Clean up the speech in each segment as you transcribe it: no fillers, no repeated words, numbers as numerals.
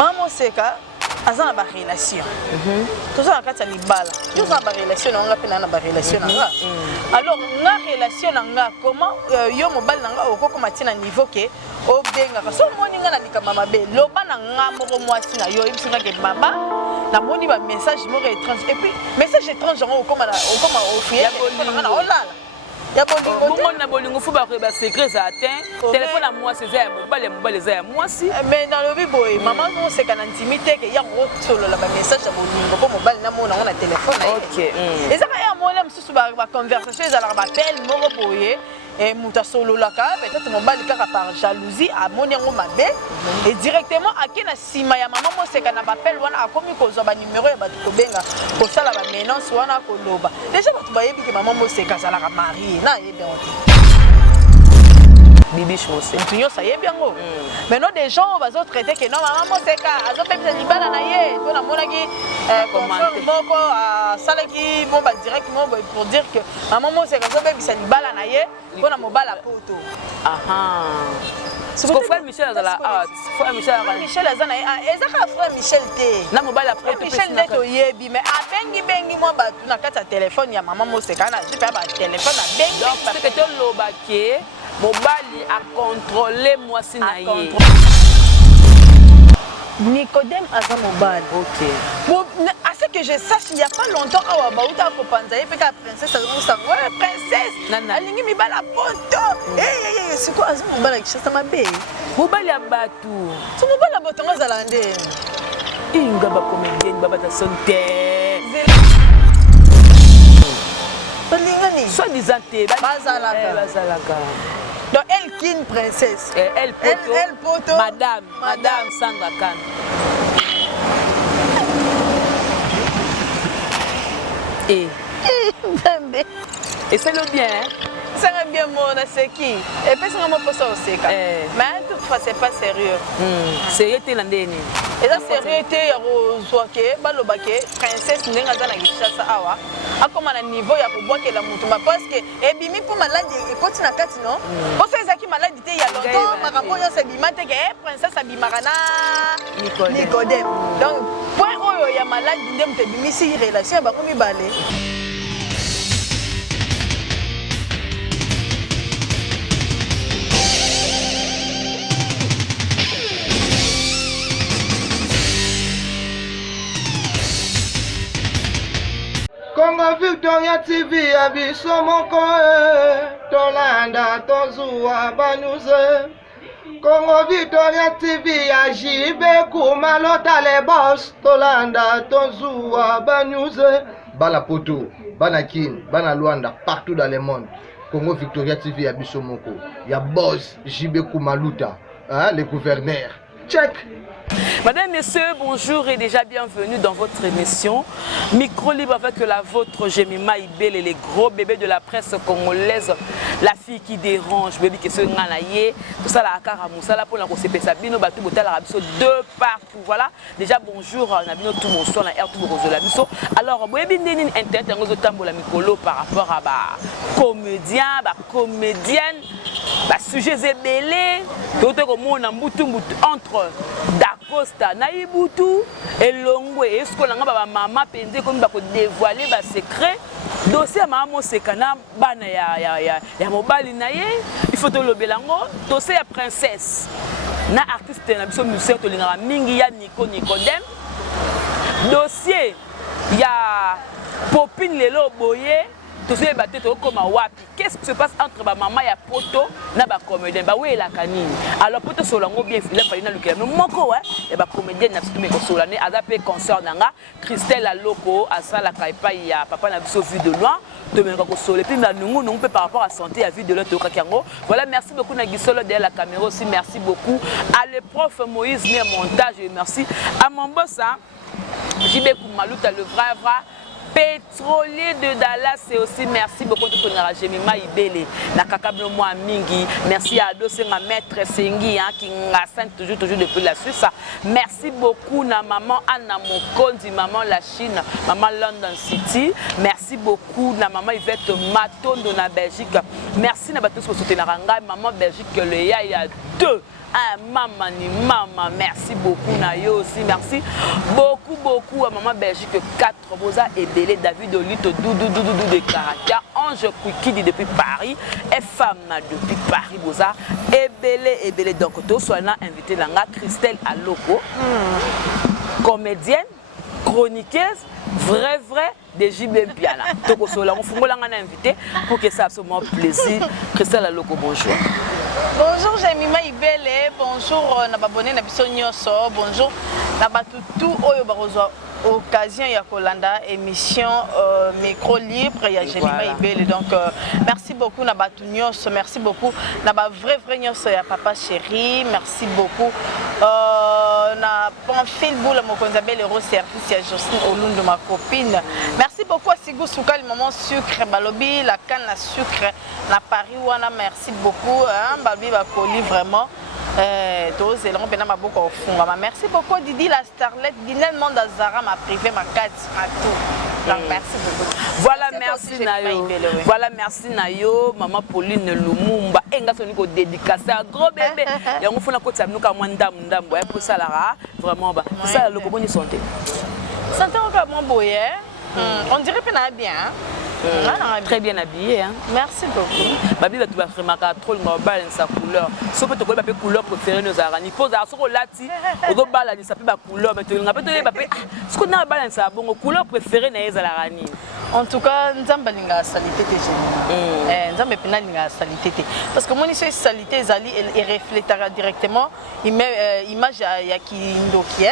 Maman Seka aza na ba relation. Toza na kati ya libala. Yo za ba relation na nga pe na ba relation na nga. Alors nga relation na nga comment yo mobali na nga okoko matina niveau ke o benga ka so moni nga na likama mabe loba na nga moko mwasi na yo ibisinga ke baba na moni ba message moko étrange et puis message étrange ngo okoma ofier na na olala. Ya bolingo na bolingo fu ba ko ba secret za atteint téléphone à moi c'est ça mobile za moi si mais dans le biboy maman no c'est kana intimité que ya ngo solo la ba message ya bolingo ko mobile na mona na téléphone OK et ça ya mona msusu ba conversation za la ba appel moko boye et muta solo la ka peut-être mobile kaka par jalousie a moni ngo mabe et directement akina sima ya maman mo c'est kana ba appel wana akomi ko zo ba numéro ya ba ko benga ko sala ba menace wana ko loba déjà ba ba yebi que maman mo c'est kazala ka mari na yebi on Bibi chose. Tout ça y est bien gros. Maintenant des gens va se traiter que non maman c'est ka azo même ça libala na ye to na mona ki commenter moko a sala ki bon ba directement pour dire que maman mo c'est ka azo même ça libala na ye to na mobala poto. Aha. Parce que frère Michel a la art. Frère Michel a zana ezaka frère Michel te. Na mobala poto Michel net to yebi mais a bengi moi ba na kata téléphone ya maman mo c'est ka na jipe ba téléphone na bengi. Donc c'est que to lobake Mobali a contrôlé moi si na ye. Nicodème Aza Mobali. OK. Bon, à ce que je sache, il n'y a pas longtemps à Baouta pour Panzaï, puis la princesse ouais, princesse. Alingi mi bala poto. Eh, c'est quoi Aza Mobali qui chasse ma bé? Mobali a batu. Tu Mobali a botonga zalande. Inga ba comédienne baba ta sonte. Balingani. Soit disant te bazalaka. Donc elle qui est une princesse. Elle poto. Madame Sandra Khan. Et c'est le bien. C'est bien mon c'est qui. Et puis c'est moi pour ça aussi. Mais toutefois c'est pas sérieux. Sérieux t'es landeni. Et ça sérieux t'es ya rozoake balobake princesse ndenga za na Kinshasa awa. Akoma na niveau ya kobwake la mutumba parce que ebimi pour maladie ekoti na kati non. Parce que ezaki maladie te ya longtemps makambo yo se bimate ke princesse abimaka na Nicodème. Donc point oyo ya maladie ndem te bimisi relation ba komi balé. Congo Victoria TV abiso moko tolanda tozua banuze Congo Victoria TV ajibe kumalota le boss tolanda tozua banuze bala poto bana kin bana Luanda partout dans le monde Congo Victoria TV abiso moko ya boss jibe kumaluta le gouverneur check. Madame, messieurs, bonjour et déjà bienvenue dans votre émission Micro Libre avec la vôtre Jemima Ibele et les gros bébés de la presse congolaise, la fille qui dérange, bébé qui se nganaye, tout ça la akaramoussa là pour la CP Sabino, Batou Botal Arabiso de partout. Voilà, déjà bonjour, Nabino tout mon soin, la R tout mon Labiso. Alors, bébé Nénin internet, on tambo la micro par rapport à comédien, comédienne, sujet zébélé, tout comme on a entre Dacosta Naibutu et Longwe est-ce que l'on a maman pendé comme bako dévoiler ba secret dossier maman sekana bana ya mobali naye il faut to lobelango dossier ya princesse na artiste na biso musée to lingara mingi ya Nicodème dossier ya Popine lelo boye qu'est-ce qui se passe entre ma maman et poto na ba comédien ba oui la canine alors poto solango bien il a fallu na luka moko et ba comédien na tout me ko solane adapé concert nanga Christelle Aloko asala kaipa ya papa na biso vue de loin de me ko solé puis na nungu non peut par rapport à santé à vue de l'autre kakango voilà merci beaucoup na gisolo derrière la caméra aussi merci beaucoup à le prof Moïse né montage et merci à mon boss Jibe Kumaluta le vrai pétrolier de Dallas c'est aussi merci beaucoup de ton Jemima Ibele na kakablo moi mingi merci à Dosenga maître Sengi qui ngassane toujours depuis la Suisse merci beaucoup na maman Anna Mokondi maman la Chine maman London City merci beaucoup na maman Yvette Matondo na Belgique merci na bato pour soutenir maman Belgique le ya 2 maman ni maman, merci beaucoup Nayo aussi, merci beaucoup à maman Belgique 4 Boza et Belé David Olito Doudou de Caracas, Ange Kwikidi depuis Paris et femme depuis Paris Boza et Belé donc tout soit là invité Langa Christelle Aloko, comédienne, chroniqueuse, vrai de JB Piana. Donc on fait invité pour que ça absolument plaisir. Christelle Aloko, bonjour. Bonjour Jemima Ibele, bonjour Nababone Nabiso Nyoso, bonjour Nabatutu Oyo Barozo. Occasion ya Kolanda émission micro libre ya Jemima Ibele. Donc merci beaucoup Nabatu Nyos, merci beaucoup Naba vrai Nyos ya papa chéri, merci beaucoup na Pamphile Boula Mokonzabe le service ya Jocelyne Olundu ma copine. Merci beaucoup à Sigou Souka le moment sucre balobi la canne à sucre na Paris wana, merci beaucoup hein balobi ba colis vraiment merci beaucoup Didi la starlette Guinel Mondazara m'a privé ma carte à tout. Donc merci beaucoup. Voilà merci Nayo. Voilà merci Nayo, maman Pauline Lumumba. Enga soni ko dédicace un gros bébé. Et on fait la côte ça nous ka mwanda ndambo pour ça là vraiment ba. Ça le ko boni santé. Santé encore moins boyé. On dirait que na bien. Très bien habillé hein. Merci beaucoup. Babi va tu vas vraiment trop le bal sa couleur. Sauf que tu connais pas couleur préférée nos arani. Pose à ce lati. Au do bal ni ça peut ba couleur mais tu rappelles tu ba ce qu'on a bal ça bon couleur préférée na za arani. En tout cas, nzamba linga salité te nzamba pena linga salité te parce que mon ici salité zali et reflétera directement image ya kindoki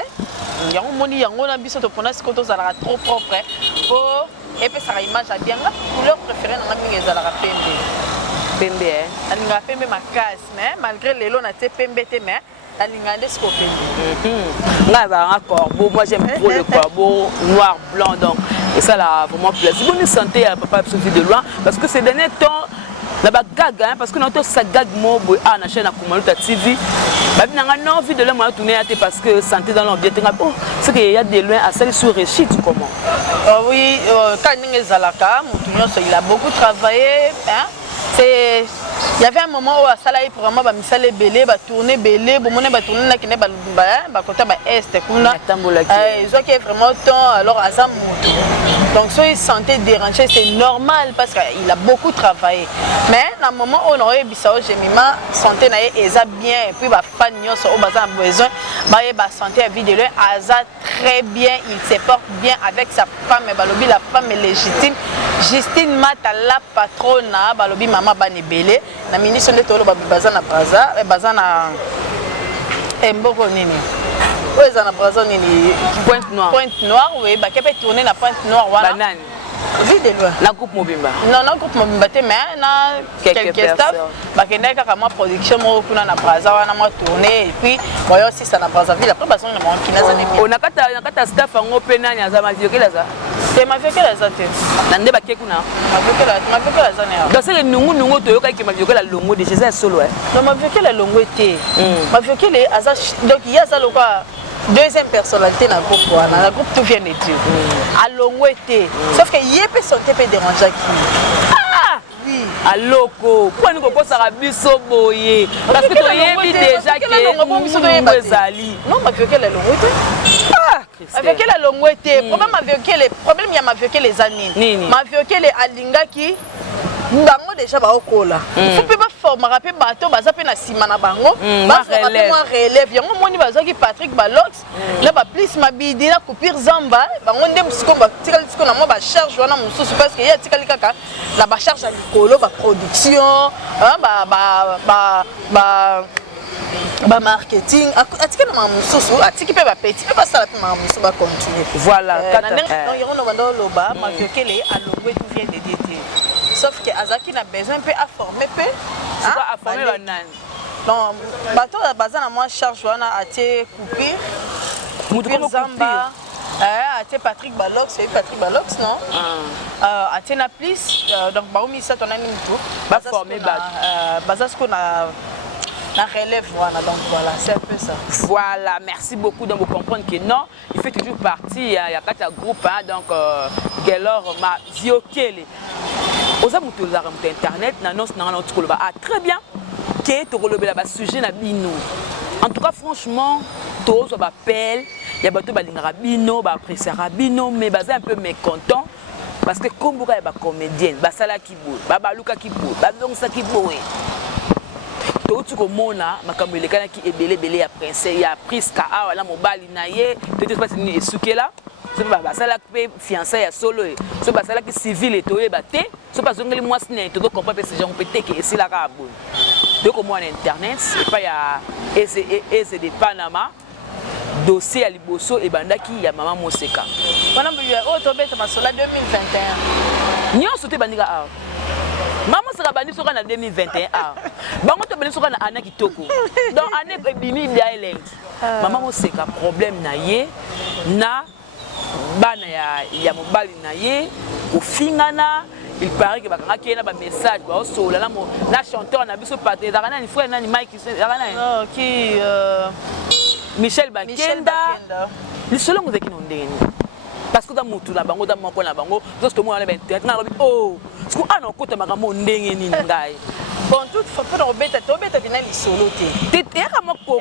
yango moni yango na biso to pona sikoto zala trop propre oh et puis ça image a bien la couleur préférée na mingi zala pembe alinga pembe makasi mais malgré lelo na te pembe te mais alinga ndesko pembe là va corbeau, moi j'aime trop le corbeau noir blanc donc et ça là vraiment plaisir bonne santé à papa Sophie de loin parce que ces derniers temps la gag hein, parce que notre sa gag mo na chaîne à Kumaluta TV ba binanga non envie de le moi tourner parce que santé dans l'ambiance oh c'est qu'il y a des loin à celle sur Réchit comment oui quand Zalaka il a beaucoup travaillé hein c'est il y avait un moment où à Salaï pour moi misale belé ba tourner belé bon mona ba tourner na kine ba côté ba est kuna ils ont qui est vraiment temps alors azam donc so il sentait dérangé c'est normal parce qu'il a beaucoup travaillé mais dans moment où on aurait bisao Jemima santé na eza bien et puis ba fan nyonso au bazan besoin ba santé à vie de lui aza très bien il se porte bien avec sa femme balobi la femme est légitime Justine Mata la patronne balobi maman bani belé na ministre de tolo bazana braza bazana mboko nini oza na braza nini pointe noire oui ba kepe tourner na pointe noire wana banane vide de loin la coupe mobimba non na coupe mobimba te mais na quelques staff ba kenda kaka ma production mo kuna na braza wana mo tourner et puis boyo aussi ça na braza ville après bazon na mon kinaza ne on nakata staff ngo pena nya za ma viokela za te ma viokela za te na nde ba kekuna ma viokela za ne donc c'est nungu to yoka ki ma viokela longo de chez solo hein non ma viokela longo te ma viokela aza donc il y a ça le quoi deuxième personnalité dans le groupe wana le groupe tout vient de Dieu à longo été sauf que yé santé peut déranger qui oui aloko pourquoi nous ko ça biso boye parce que to yebi déjà que ezali non ma viokela longo te avec la longo été problème avec les problème il y a ma viokela les années ma viokela alingaki bango déjà ba okola faut pas former rapper bateau baza pe na sima na bango ba relève yango moni bazaki Patrick Balox là ba plus mabidi na coupure zamba bango ndem siko ba tikali siko na mo ba charge wana mususu parce que ya tikali kaka la ba charge à likolo ba production ba marketing atiki na mamususu atiki pe ba petit pe ba sala pe mamususu ba continuer voilà donc yango no bando loba ma viokele alongwe tout vient de dire sauf que Azaki n'a besoin peu à former peu c'est quoi à former banane non bateau bazana moi charge wana atie coupure zamba atie Patrick Balox c'est Patrick Balox non atie na plus donc baomi ça ton ami tout ba former bazas qu'on a la relève voilà donc voilà c'est un peu ça voilà merci beaucoup donc vous comprenez que non il fait toujours partie il y a quatre groupes hein, donc Gelor ma viokele aux amoutous internet n'annonce n'a notre ah très bien que tu relèves la sujet na bino. En tout cas, franchement, tous appellent, il y a bateau balingara bino, ba apprécier bino, mais bas un peu mécontent parce que comme beaucoup de comédienne, ba sala ki boue, ba baluka ki boue, ba donsa ki boue. Tout ce que mona makambo lekana ki ebele ya princesse ya priska awa la mobali na ye, tu pas ni esuke là. Ce pas ba sala pe fiancé ya solo e. Ce ba sala ki civil et toye ba te, ce pas zongeli moi sine to comprendre pe ces gens pété que c'est la ka boue. Donc au moins internet, et pas ya ese de Panama. Dossier à Liboso et Bandaki, il y a Maman Moseka. Madame Bouya, oh, tu as Masola 2021. Nous sommes Bandika. Maman sera bandit sur en 2021. Bango to bandit sur en année qui toko. Donc année bimi dia eleng. Maman Moseka problème na ye na bana ya mobali na ye au fingana. Il paraît que bakanga ki na ba message ba so la na chanteur na biso paté da kana ni frère na ni Mike non qui Michel Bakenda. Le seul ngo zeki ndeni. Parce que dans mutu la bango dans moko na bango, parce que moi na ben tête na oh, parce que ana kota makambo ndenge ni ngai. Bon toute fois pour obeta bina li solo te. Te ya moko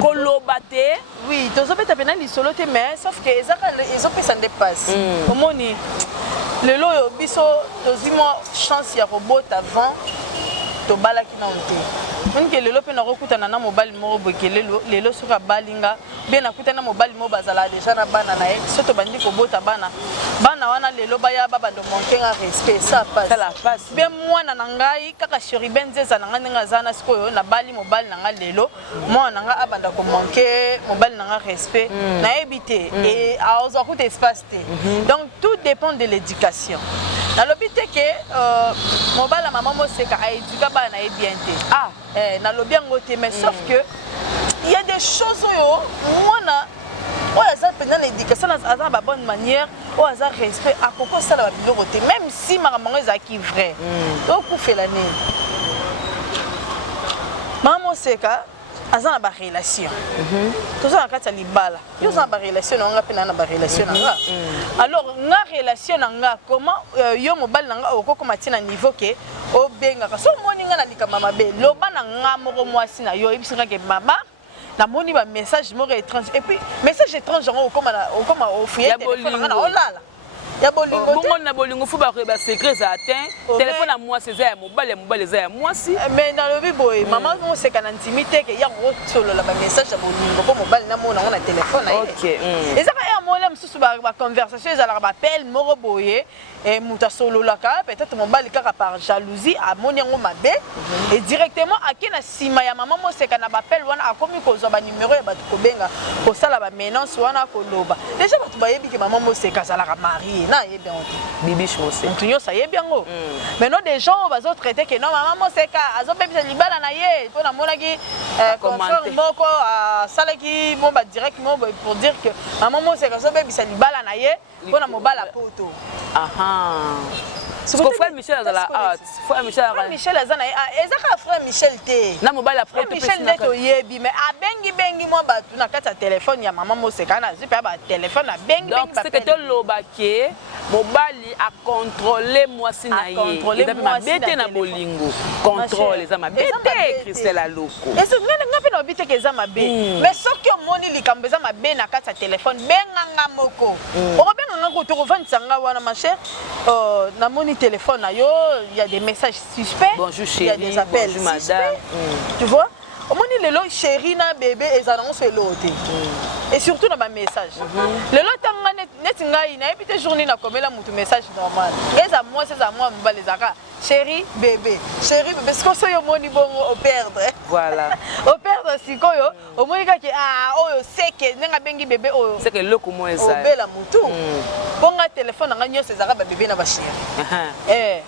kolobate. Oui, to obeta bina li solo te mais sauf que ils ont pris ça dépasse. Omoni le lo biso tozimo chance ya robot avant to balaki na onte. Nke lelo pe na kokutana na mobali moko bokele lelo soka balinga bien nakutana mobali mo bazala déjà na bana na ye soto bandi ko bota bana wana lelo baya baba ndo montenga respect ça passe bien mwana na ngai kaka chéri benzeza na ngani ngazana sikoyo na bali mobali na ngai lelo mwana nga abanda ko manquer mobali na nga respect na éviter et a ozo kuta espace te. Donc tout dépend de l'éducation. Na lobité que mobala maman Moseka a éduqué bana e bien te. Na lobi ngote mais sauf que il y a des choses moi na ça pendant l'éducation à la bonne manière ou à respect à pourquoi ça la biloté même si maman est qui vrai donc pour faire l'année maman Moseka azana ba relation tout ça na libala yo za ba relation nga pe na ba relation nga alors nga relation nga comment yo mobali nga okoko matina niveau ke o benga ka so moni nga na likama mabe loba na nga moko mwasi na yo ebisika ke mama na moni ba message moko étrange et puis message étrange ngo okoma ofuye téléphone nga na olala ya bolingo bongo na bolingo fu ba secret za atteint téléphone à moi c'est ya mobile za ya moi si mais dans le biboy maman Moseka na intimité que ya ngo solo la ba message ya bolingo ko mobile na mona na téléphone na OK et ça ya mona msusu ba conversation za la ba appel moko boye et muta solo la ka peut-être mobile kaka par jalousie a moni ngo mabe et directement akina sima ya maman Moseka na ba appel wana akomi ko zo ba numéro ya ba ko benga ko sala ba menace wana ko loba déjà ba tu ba yebi que maman Moseka za la mariée na ye bien bibiche Moseka ntunyo ça ye bien ngo mais non des gens bazo traiter que non maman Moseka azo bebisa libala na ye to na monaki confrère moko a salaki bon ba direct mo pour dire que maman Moseka azo bebisa libala na ye to na mobala poto c'est que frère Michel a la art frère Michel azana ezaka frère Michel te na mobile après Michel neto yebi mais a bengi moi batu na kata téléphone ya maman Moseka na zipa ba téléphone na bengi donc c'est que to lobake mobali a contrôler moi si na ye et ma bête na bolingo contrôle za ma bête Christelle Aloko et c'est nga pe na bite ke za ma bête mais soki omoni likambo za ma bête na kata téléphone benga moko o benga nga ko to kovandisa nga wana ma chère na moni téléphone na yo il y a des messages suspects bonjour chérie, il y a des appels bonjour madame tu vois au moins les lots chérie na bébé et ça non c'est l'autre et surtout dans ma message le lot tanga net ngai na ebite journée na komela mutu message normal et ça moi me les aka chérie bébé parce que ça yo moni bon au perdre voilà au perdre sikoyo au moni ka ki oyo seke nga bengi bébé oyo c'est que loko mo eza o bela mutu bonga téléphone nga nyo c'est ba bébé na ba chérie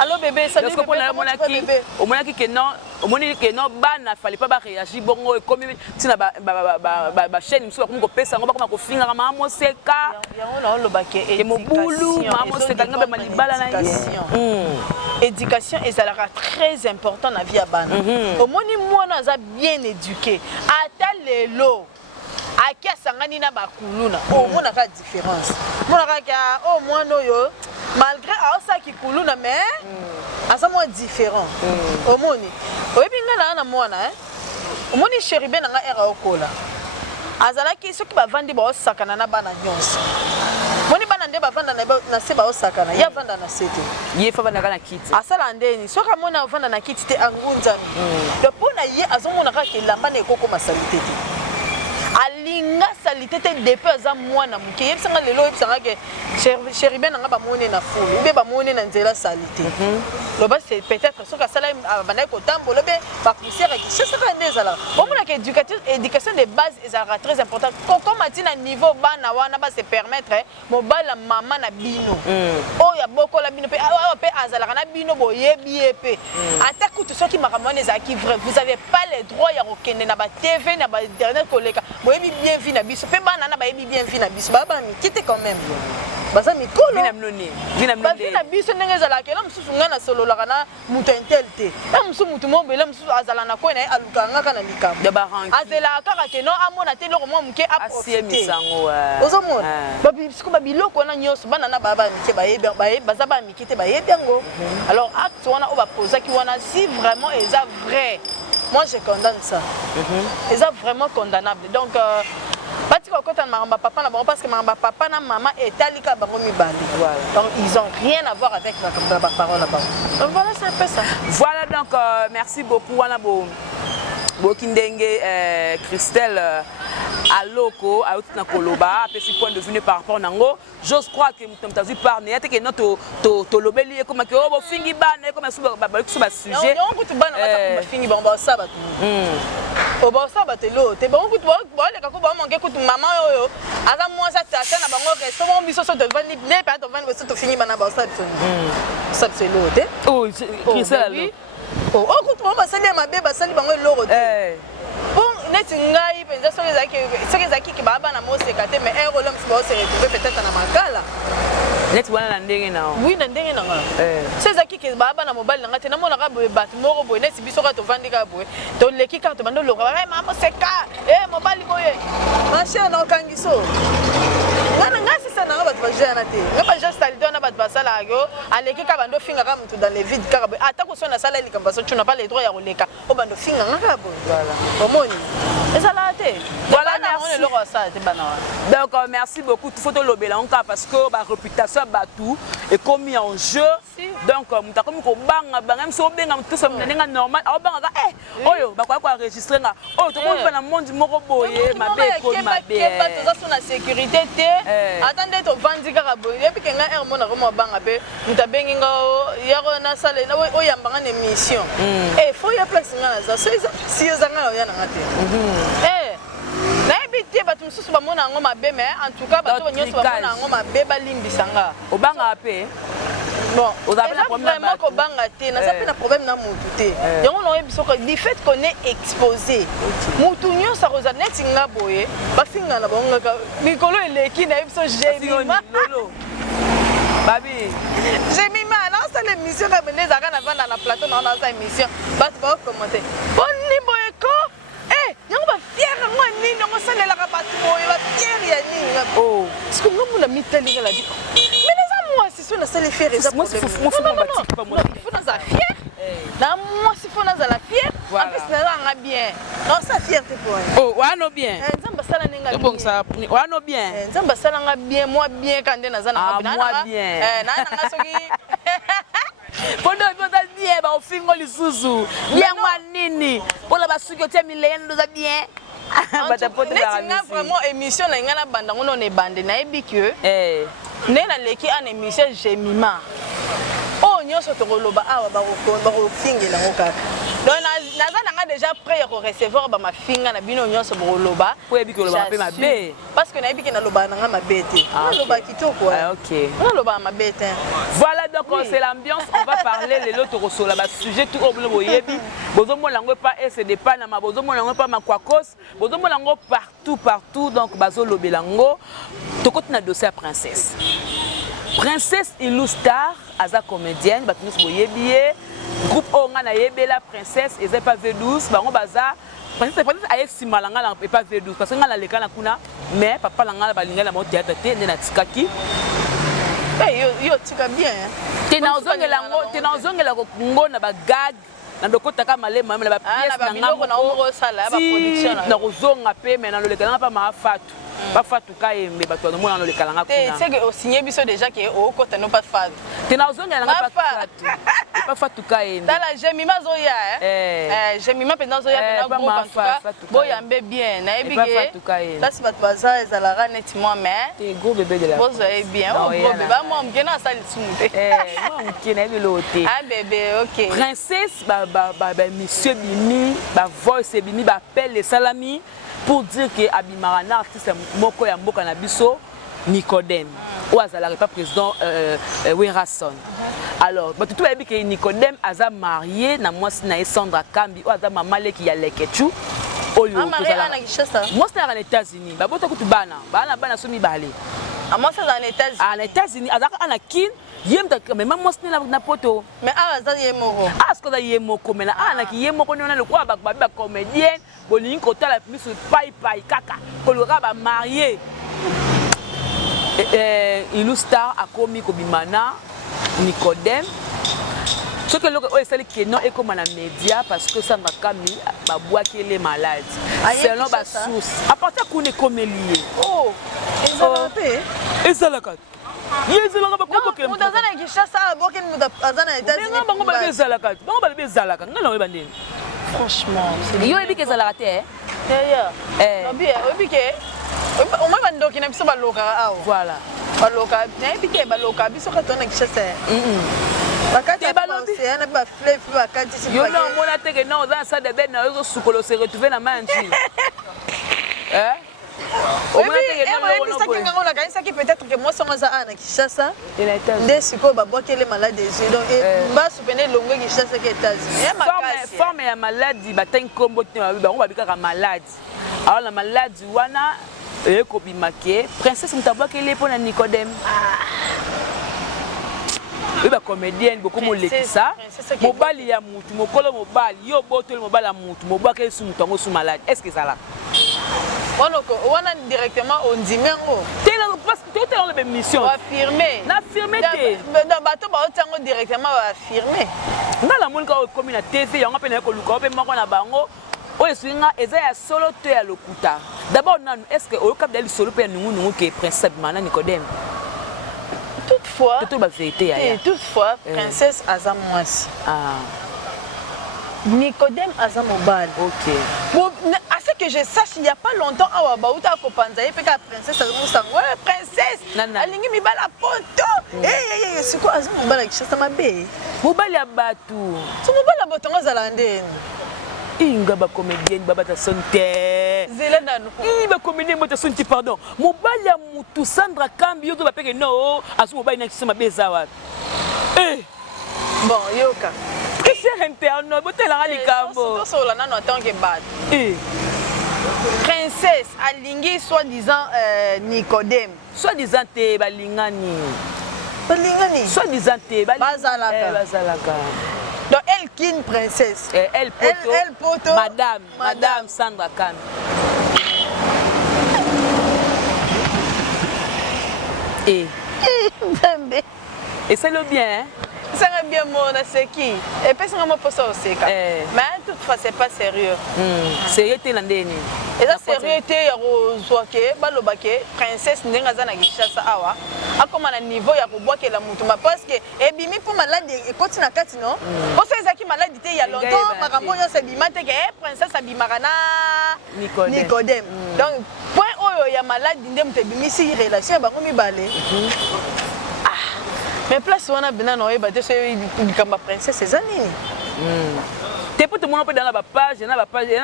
allô bébé salut bébé au monaki que non au moni que non bana fallait pas ba réagir bongo et comme tina ba chaîne musu comme ko pesa ngo ba ko finga maman Moseka yango na lo ba ke mobulu maman Moseka nga ba malibala na éducation et ça sera très important dans la vie à bana au moni mwana za bien éduqué ata lelo akia sangani na bakuluna o mona ka différence mona ka o mwana oyo malgré aosa ki kuluna mais asa mo différent o moni oyebi nga na mwana omoni Chéribé na nga era okola azalaki soki bavandi baosakana na bana nyonso moni bana nde bavanda na se baosakana ya vanda na se te ye fa vanda na kiti asala ndeni soki amona avanda na kiti te angunzami donc mpona ye azomona kaka elamba na ekokoma salite te alinga salite te depuis aza mwana moke yebisanga lelo oyebisanga ke Chéribé na nga bamoni na fulu ube bamoni na nzela salite loba c'est peut-être soki asala bandaki kotambola obe bapoussière ekisesaka nde ezalaka omonaka éducation de base ezalaka très important kokoma ntina niveau bana wana base permettre mobala mama na bino oyo abokola bino mpe azalaka na bino boyebi ye mpe ata kutu soki makambo wana ezalaki vrai vous avez pas le droit ya kokende na batv na bainternet koleka boyebi bien vi na biso mpe bana na bayebi bien vi na biso baba mikite quand même baza mikolo bavi na biso ndenge ezalaka ela mosusu ngai nasololaka na moto intel te na mosusu motu mobele mosusu azala na koi na ye alukaka ngaka na likambo azelaka kaka ke no amona te eloko mwa moke aprofite ozomona siko babiloko wana nyonso bana na baba mike baza ba mike te bayebi yango alors acte wana oyo bapozaki wana si vraiment eza vrai moi je condamne ça eza vraiment condamnable donc bati kokota na makambo papa na bango parce que makambo papa na maman etalika bango mibale donc ils ont rien à voir avec la parole là-bas donc voilà c'est un peu ça voilà donc merci beaucoup wana Bokindenge Christelle Aloko a outi na koloba apesi point de vue par rapport nango j'ose croire que mutamu parler ate que notre to lobeli comme que o bofingi bana comme suba ba sujet non kutu bana bata fingi ba saba tu o ba saba te lo te ba kutu ba le ka ko ba manke kutu mama oyo aza moi ça tata na bango restaurant biso so de vendre ne pas de vendre so to fingi bana ba saba tu ça c'est lo te oh Christelle oh kutu ba sali ma beba sali bango loro te bon net ngai penza soki ezalaki ke baba na moseka te mais un rôle mosusu baose retrouve peut-être na makala net wana na ndenge na oui na ndenge na nga so ezalaki ke baba na mobali na nga te namonaka boye bato moko boye neti biso kaka tovandi kaka boye toleki kaka tobanda oloka ma moseka mobali boye machere na okangiso ngana nga sisa nanga bato bajana te nga baja salide wana bato basalaka yo aleki kaka bando finga kaka moto dans les vides kaka boye ata kosona asala likambo so tuna pas les droits ya koleka o bando finga nga kaka boye omoni ezala te voilà donc merci beaucoup tout faut te lobela encore parce que ba réputation batou est commis en jeu donc mutakomi ko banga même so benga tout ça nenga normal o banga oyo ba kwa enregistrer nga oyo to ko na monde moko boye mabe ko mabe bato za sona sécurité te attendez to vandi kaka boye et puis que nga mona ko banga be mutabengi nga yaro na sale na o yambanga na émission faut ya place nga za so si ezanga ya na ngate nayebi bato mosusu bamona yango mabe mais en tout cas bato nyonso bamona yango mabe balimbisanga obanga pe bon vraiment kobanga te naza mpe na problème na motu te yango nayebi soko du fait qu'on est exposé motu nyonso akozala neti nga boye bafinga na bango ngaka mikolo eleki nayebi so gemima babi gemima naosala émission ka bende ezalaka na vanda na plateau na naosala émission bato baokommente boni boye ko yango bafiere yango nini yango osalelaka bato boye bafiere ya nini parceke ngamona mitalikala di mais naza mwasi so nasali fiere eza problèmefo nazala fiere na mwasi fo nazala fiere apesi nazalanga bien naosa fiere te po wana bien nzambe asala ndenge wana bien nzambe asalanga bien mwa bien ka nde naza nanga bien nanga soki Pondo biota bien ba ofingo lisusu bien mwa nini pola basuki otia milendo za bien bata pote la nga vraiment émission na ngana banda ngono ne bande na yebi que ne na leki an émission Gemima oh nyonso to koloba awa ba ofingela ngokaka donc naza nanga déjà prêt à recevoir ba mafinga na bino nyonso boloba po yebi que loba pe mabe parce que na yebi que na loba nanga mabete na loba kitoko OK na loba mabete voilà donc c'est l'ambiance on va parler les autres kosola ba sujet tout au boulot yebi bozo mo lango pas SD pas na ma bozo mo lango pas makwakos bozo mo lango partout donc bazo lobelango to kotina dossier princesse Illustar aza comédienne bato nyonso boyebi groupe oyo nga na yebela princesse eza pas V12 bango baza princesse aye nsima na nga na epa V12 parce que nga naleka na kuna mais papa na nga balingai na théâtre te nde natikaki yo tika bien te nazongela ngo na bagag na dokota ka malema na ba pièce na ngambo na omoro sala ba production na kozonga pe mais na loleka pa ma fatu ba fatu ka yembe bato na mona loleka nga kuna c'est que au signé biso déjà que au kota no pas fatu te na ozonga na pa fatu pa fatu ka yembe tala jemima zoya jemima pendant zoya pendant groupe en tout cas boyambe bien na ebike là si bato baza ezalaka nettement mais te gros bébé de la bozo est bien oh gros bébé moi mkena asali sumute moi mkena ebelote ah bébé OK princesse monsieur bimi ba voice bimi ba appelle les salami pour dire que Abimarana artiste moko ya mboka na biso Nicodème ou azala pas président Werason. Alors bato tout babi que Nicodème aza marié na mwasi na Sandra Kambi ou aza mamale ki ya lekechu oyo tozala na Kinshasa mwasi na les États-Unis ba bota kutu bana so mibale moi ça dans les États-Unis les États-Unis azaka anakin yemta mais même mwasi na poto mais aza yemoko ce que yemoko mais na ki yemoko na le quoi ba comédienne bolingi kotala miso pai kaka kolora ba marié Ilustar akomi kobimana Nicodème ce que le c'est que non et comme na média parce que ça m'a kami ba boaki les malades selon ba source à partir qu'on est comme lié oh et ça la carte yezela ba ko ke mutazana Kinshasa boki mutazana États-Unis bango ba bezala carte bango ba bezala carte ngana we bandeni franchement yo ebike ezala raté bien ebike au moins bandoki na biso baloka awa voilà baloka na ebike baloka biso ka tona Kinshasa bakati océan ba fleuve bakati si yo na mona teke na oza sa de ben na yo sukolo se retrouver na manchi au moins teke na yo na on a gagné ça qui peut-être que moi sans ça na Kinshasa des siko ba boakele malade des donc ba supene longo Kinshasa ke États-Unis forme ya maladie batangi kombo te ba on ba bika maladie alors la maladie wana ekobimake princesse mutabwakele pona Nicodème oui ba comédienne beaucoup molekisa mobali ya mutu mokolo mobali yo botole mobali ya mutu mobwakele su mutu ngo su malade est-ce que ça là on a directement on dit mengo tena parce que tout est en mission affirmer na affirmer dans bateau ba otango directement affirmer ngala mulika o komi na TV yango pe na ko luka pe moko na bango oyo swinga eza ya solo to ya lokuta d'abord nanu est-ce que o kapdali solo pe nungu ke princesse Abimana Nicodème toutefois tout ba vérité ya toutefois princesse Azamwasi Nicodème Azamobal OK bon à ce que je sache il y a pas longtemps awa bauta ko panzaye pe ka princesse Azamsango ouais princesse alingi mi bala poto c'est quoi Azamobal ki chasa mabe mobali ya batu so mobala botongo zalande inga ba comédienne baba ta sonte zela nanu ba comédienne bata sonte pardon mobali ya mutu Sandra Kambi yo to ba peke no asu mobali na kisema beza wapi bon yoka c'est interne botela likambo so la nanu attend que bat princesse alingi soi-disant Nicodème soi-disant te balingani soi-disant te bazalaka donc elle qui une princesse elle poto madame Sandra Kambi et c'est le bien c'est bien mon c'est qui et puis c'est moi pour ça aussi mais toutefois c'est pas sérieux sérieux te landeni et ça sérieux te ya rozwake balobake princesse ndenga za na Kinshasa awa akoma na niveau ya kobwakela mutu parce que ebimi pour malade ekoti na kati non parce que ezaki malade te ya longtemps makambo nyonso ebima te ke princesse abimaka na Nicodème donc point oyo ya malade nde mutu ebimisi relation ya bango mibale mais place wana bina na oyeba te so likamba princesse eza nini te pour tout le monde peut dans la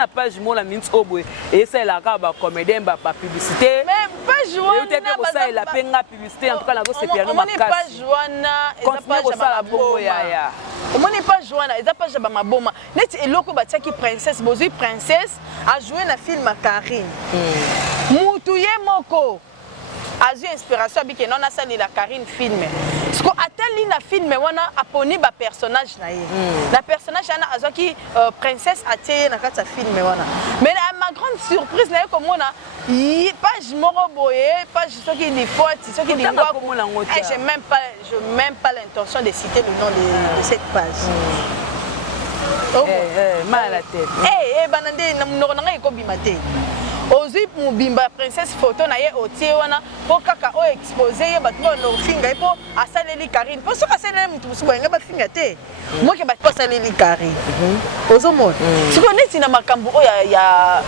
page mon la minute au bout et c'est là quand ba comédien ba publicité mais page wana ça il a penga publicité en tout cas là c'est piano makasi page wana eza page ba bongo ya omoni page wana eza page ba maboma neti eloko batiaki princesse bozui princesse a joué na film Karine mutu ye moko azu inspiration abike non asali la Karine film parce que atali na film wana aponi ba personnage na ye la personnage ana azaki princesse atie na kata film wana mais ma grande surprise na komona page moko boye page soki ni forte soki ni ngwa j'ai même pas l'intention de citer le nom de cette page mal à la tête. Banande na munoko nanga ekobima te. Ozui mubimba princesse photo na ye otie wana po kaka o exposer ye bato no finga po asaleli Karine. Po soka asaleli mutu musu boyenga ba finga te. Moi ke bato asaleli Karine. Ozomona. Siko neti na makambo oya ya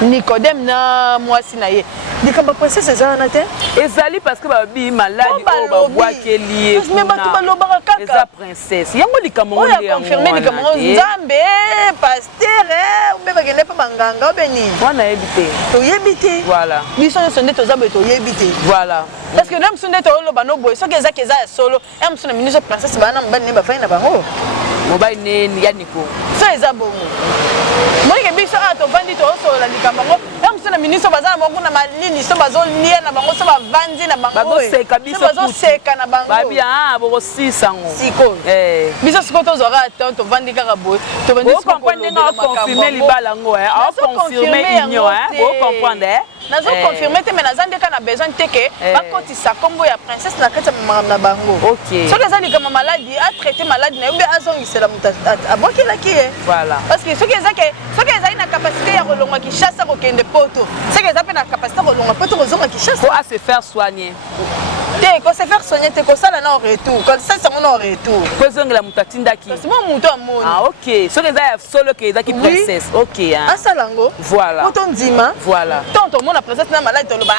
Nicodème na mwasi na ye. Likamba princesse ezana te. Ezali parce que babi maladi o babwa kelié. Mais bato balobaka kaka. Eza princesse. Yango likamba o ya confirmer likamba Nzambe pasteur ou ba kende pa banganga obeni. Wana ebité. Oyebité. Voilà. Biso sonde tozabe toyebité. Voilà. Parce que même sonde to lo bano boy so que eza solo, em sonde ministre princesse bana mbane ba faina bango. Mobile ne ya Nico. So eza bongo. Moi ke biso ato vandi to so la likamba ngo. Em sonde ministre bazana bango na malini so bazo lia na bango so ba vandi na bango. Bazo seka biso. Bazo seka na bango. Babi bo sisango. Siko. Biso siko to zora to vandi kaka boy. To vandi siko. Vous comprenez nga confirmer libala ngo a confirmer igno vous comprendre nazo confirmer te mais nazande kana besoin te que bakotisa kombo ya princesse na kati na bango. OK. Soki ezali kama maladie a traiter maladie na ube azongisela mutu abwakilaki ye. Voilà. Parce que soki ezali na capacité ya kolonga Kinshasa kokende poto. Soki ezali pe na capacité kolonga poto kozonga Kinshasa. Faut à se faire soigner. Te ko se faire soigner te ko sala na retour. Ko ça c'est mon retour. Ko zonga mutu atindaki. C'est mon mutu amoni. Ah OK. Soki ezali solo ke ezaki princesse. OK hein. Asalango. Voilà. Poto ndima. Voilà. Tonto mona princesse na malade to loba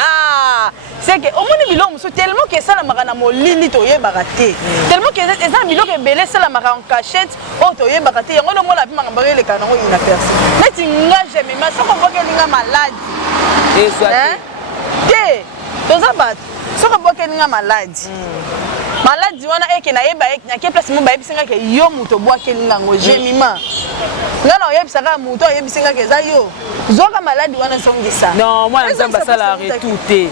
c'est que au monde biloko musu tellement que ça la marana molili to yebaka te. Tellement que eza biloko ebele ça la marana en cachette o to yebaka te yango no mona bimanga barele kana ngo ina personne. Neti nga jamais mais ça ko bokelinga malade. Exact. Te toza bat ça ko bokelinga malade. Maladi wana eke na yeba eke na ke place mo ba yebisinga ke yo muto bokelinga ngo jemima. Ngana oyebisaka muto oyebisinga ke za yo. Zoka maladi wana songisa. Non, moi nzamba sala retouté.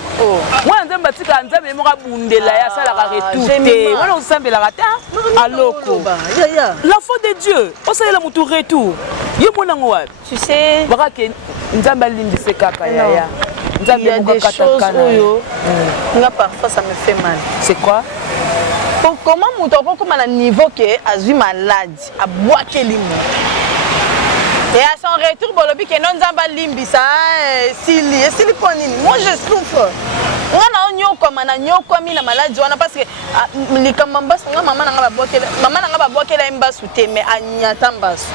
Moi nzamba tika nzamba moka bundela ya sala retouté. Moi on sambela rata aloko. L'enfant de Dieu, on sait la mutu retour. Yo mona ngwa. Tu sais, baka ke nzamba limbise kaka ya. Il y a des choses où parfois ça me fait mal. C'est quoi? Comment mutu comme à un niveau que azui malade, a boire kelimo. Et à son retour, bolobi que non zamba limbisa sili ponini. Moi je souffre. On a onyo comme na nyo comme na maladie wana parce que likamamba nga mama na nga ba bokela mbasu te mais anyata mbasu.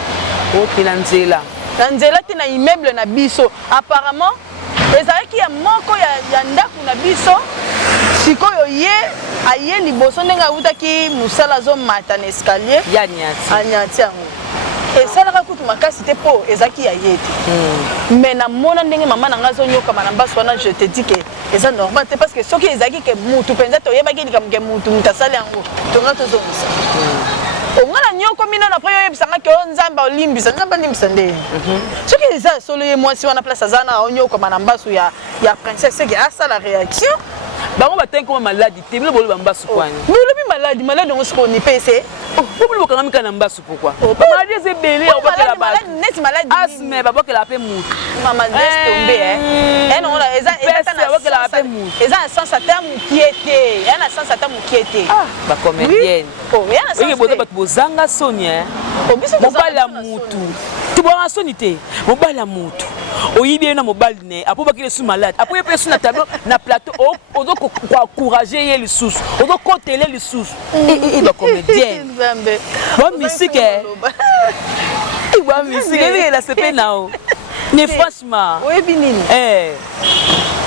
OK na nzela. Na nzela te na immeuble na biso. Apparemment ezalaki ya moko ya ndaku na biso. Sikoyo ye aye liboso ndenga utaki musala zo mata na escalier. Ya nyati. Anyati yango. Et ça la coûte ma casse c'était pour ezaki ya yete. Mais na mona ndenge maman na ngazo nyoka manamba swana je te dis que c'est normal parce que ce qui ezaki que mutu penza to yebaki comme que mutu mutasala yango. Tonga to zomisa. Ongana nyoko mino na preyo yebisanga ke nzamba olimbisa nzamba limbisa nde. Ce qui eza solo ye moi si wana place azana onyoko manamba su ya princesse c'est que a ça la réaction. Bango batenga comme maladie te bilo bolo bambasu kwani. Mais malade on se connaît PC. Pourquoi vous avez un mbasu pourquoi? Maladie c'est belé on va la base. Asthme ba bokela pe mutu. Maman laisse tomber hein. Non là eza eza sens à terme qui était. Il y a un sens à terme qui était. Ah ba comédienne. Oh, il y a un sens. Oui, boza bat bozanga sonia. Mobali ya mutu. Tu bois sonité. Mobali ya mutu. Oyibi na mobali ne apo bakile sous malade. Après pe sous na tableau na plateau ozo ko encourager ye lisusu. Ozo koteler lisusu. Il va comédienne. Bon musique. Il va musique. Il la sepe nao. Mais franchement. Oui binini.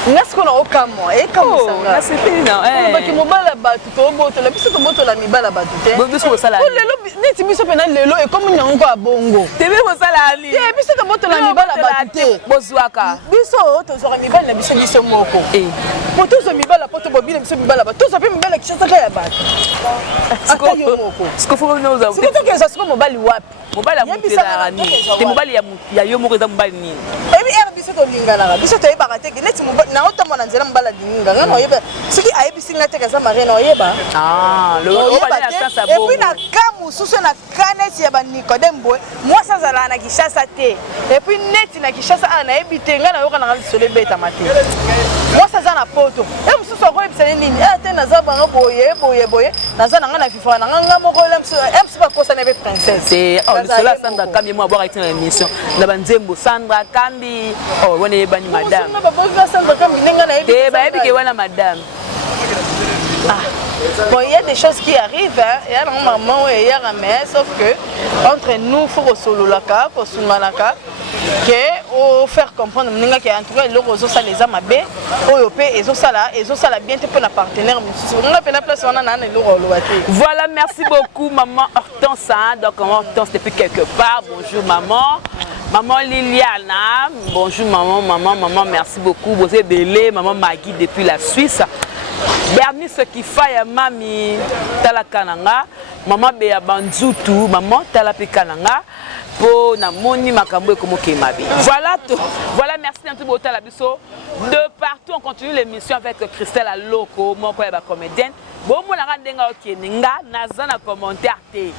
Nasi kona okamwa ekamusanga. Na sepe na. Baki mobala batu to boto la biso to boto la mibala batu te. Biso ko sala. Lelo neti biso pena lelo e comme nyango a bongo. Tebe ko sala ali. Te biso to boto la mibala batu te. Bozwaka. Biso to zora mibala na biso moko. Poto zo mibala poto bobile biso mibala batu. To zo pe mibala kishasa ka ya batu. Akayo moko. Siko fo no za. Siko to keza siko mobali wapi? Mobali ya mutela ni. Te mobali ya yo moko za mobali ni. Ebi biso to lingana biso to yebaka te neti mobali na otamona nzela mbala dinga ngana oyeba soki ayebisinga te kaza marina oyeba le obali na sasa bo et puis na kamu susu na kaneti ya ba Nicodème boy moi ça zala na Kinshasa te et puis neti na Kinshasa ana ebite ngana yoka na sole beta mate moi ça za na poto et musu mosusu akoyebisana nini ate naza bango boye naza nanga na fifa nanga moko mc bakosana ebe princesse lisolo ya Sandra Kambi mo abwaka itina émission na banzembo Sandra Kambi wana yebani madame bayebi ke wana madame. Bon, il y a des choses qui arrivent, il y a un moment et il y a un mais, sauf que entre nous, il faut que solo la ka, que sunganaka, que faire comprendre que en tout cas le réseau ça les a mabé, OP et ça la bien pour la partenaire. On a peine place on a un Voilà, merci beaucoup maman Hortense. Donc maman Hortense depuis quelque part. Bonjour maman. Maman Liliana, bonjour maman, merci beaucoup. Vous êtes belé, maman Maggie depuis la Suisse. Bernice Kifaya mami talakananga, maman Bea Banzutu, maman talapikananga. Pour na moni makambo comme kemabi. Voilà, merci dans tout beau la biso. De partout on continue l'émission avec Christelle Aloko, mon collègue comédienne. Bon mon la rendenga okeninga naza na commentaire té.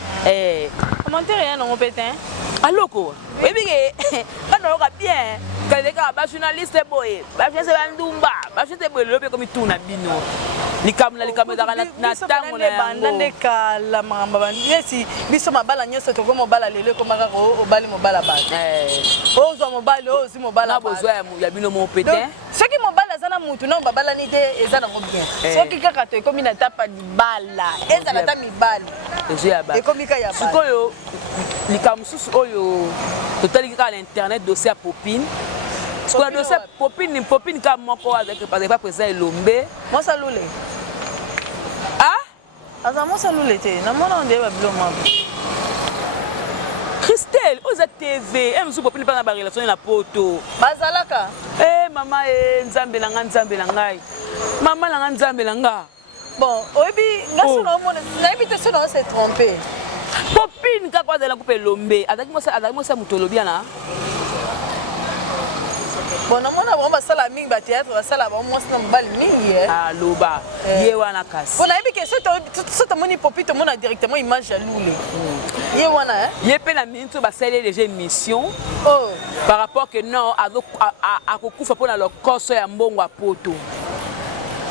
Commentaire rien non pétin. Aloko. Oui bien. Quand on bien. Quand les gars ba journaliste boy, ba journaliste bandumba, ba journaliste boy le comme tout na bino. Likamna na tango na bande kala mamba bande si biso mabala nyoso to ko mobala lelo ko maka ko obali mobala ba. Ozo mobala ozi mobala ba. Bozo ya bino mo pétin. Soki mobala zana mutu non babala ni te ezana ko bien. Soki kaka to komi na tapa di bala, ezana ta mi bala. Ezoya ba. Ekomi ka ya ba. Sikoyo likamsusu oyo totali ka l'internet dossier popine. Ce qu'on a dossier popine comme moko avec par exemple président Elombe. Moi ça loulé. Ah? Azamo ça loulé te. Na mona onde ba bilo mabo. Christelle, aux TV, elle me popine pas na relation na poto. Bazalaka. Maman nzambe na ngai. Maman na nzambe na nga. Bon, obi ngaso na mona na ebite so na se tromper. Popine ka kwa zela coupe Elombe. Azaki mo sa mutolobia na. Bon, on a pas la mingi ba théâtre, ça la ba moi c'est mbali mingi. Ah loba, ye wana kasi. On a vu que ce moni popite mon a directement image à loulé. Ye wana Ye pe na minto ba sele déjà émission. Oh. Par rapport que non a kokufa pona lo koso ya mbongo a poto.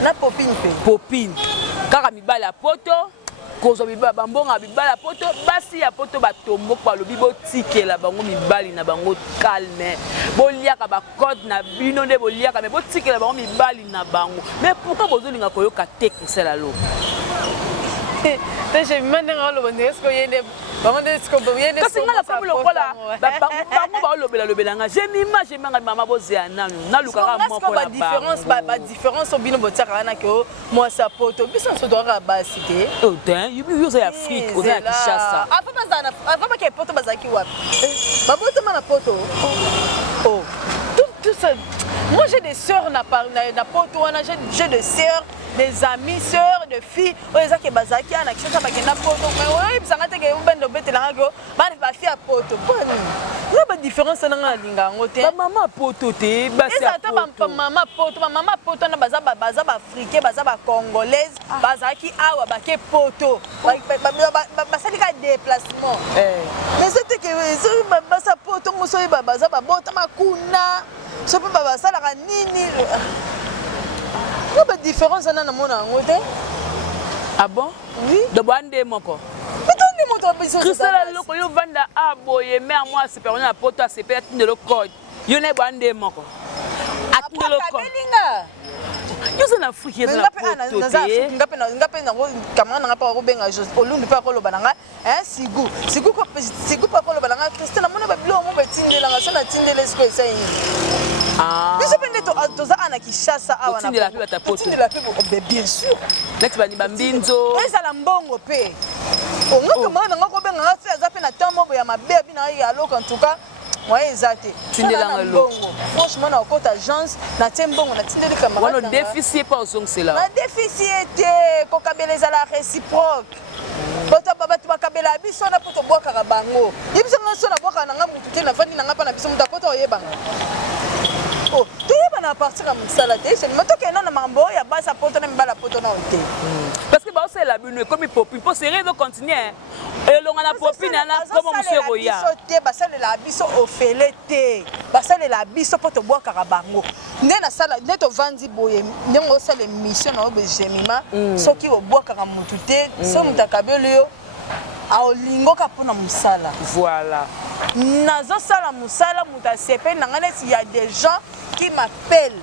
Na popine pe. Popine. Kaka mibali a poto. Kozo bibala bambonga bibala poto basi ya poto batombo kwa lobi botikela bango mibali na bango calme boliaka ba code na bino nde boliaka mais botikela bango mibali na bango mais pourquoi bozolinga koyoka technique la lo je me demande le bonheur est-ce que yende bango est-ce que yende kasi ngala pa lokola bango ba lobela nga j'ai m'image manga mama bozea nanu na lukaka moko la ba différence au bino botiaka na ko moi sa poto biso so doit rabasi te oh den you say Afrique on a Kinshasa avant que poto bazaki wapi baboto mana poto oh tout ça moi j'ai des sœurs na poto on a j'ai des sœurs des amis, sœurs, de filles, les gens qui bazaki ana kisha ba kenda poto mais oui bisanga te ke ubendo betela ngo ba fille à poto poni la ba différence na nga linga ngote ba maman poto te ba si poto ba maman poto na baza ba africain baza ba congolaise bazaki awa ba ke poto ba sali ka déplacement mais c'était que ba sa poto ngoso ba baza ba bota makuna so pa ba sala ka nini. Quelle différence on a dans mon angote? Ah bon? Oui. De bande moko. Mais tu ne montres pas. Christelle Aloko yo vanda aboye mais moi c'est pas on a poto c'est pas de le code. Yo ne bande moko. Atinde le code. Yo c'est en Afrique yo na poto. Ngape na kamana ngapa ko benga juste olundu pa ko lo bananga sigu pa ko lo bananga Christelle amona ba bilo mo betindela nga so na tindela esko esayi. Ah. Mais c'est pas de ça ana Kinshasa awa na. Bien sûr. Next bani bambinzo. Eza la mbongo pe. O ngaka mana ngako benga ngasi azape na tambo ya mabe bina ya loko en tout cas. Moi ezate. Tindela ngalo. Franchement na côté agence na tembongo na tindeli kama. Wana déficit pas aux c'est là. Na déficit ko kabeleza la réciproque. Bota baba tu bakabela biso na poto boka ka bango. Yebisa ngaso na boka na ngamu tuke na fandi na ngapa na biso mutapoto oyebanga. Oh, tu es à partir comme ça la tête, c'est maintenant que non na mambo ya basa poto na mbala poto na onté. Parce que bah c'est la bune comme il popine, pour serrer de continuer. Et l'on a popine na comme monsieur Roya. Sauter basa le la biso ofele té. Basa le la biso poto bois karabango. nde na sala nde to vandi boye ndenge osala émission na obe Jemima soki obwakaka mutu te so mutu akabeli yo aolingoka mpona mosala Voilà. nazosala mosala mutu asepeli na ngai neti ya des gens qui m'appellent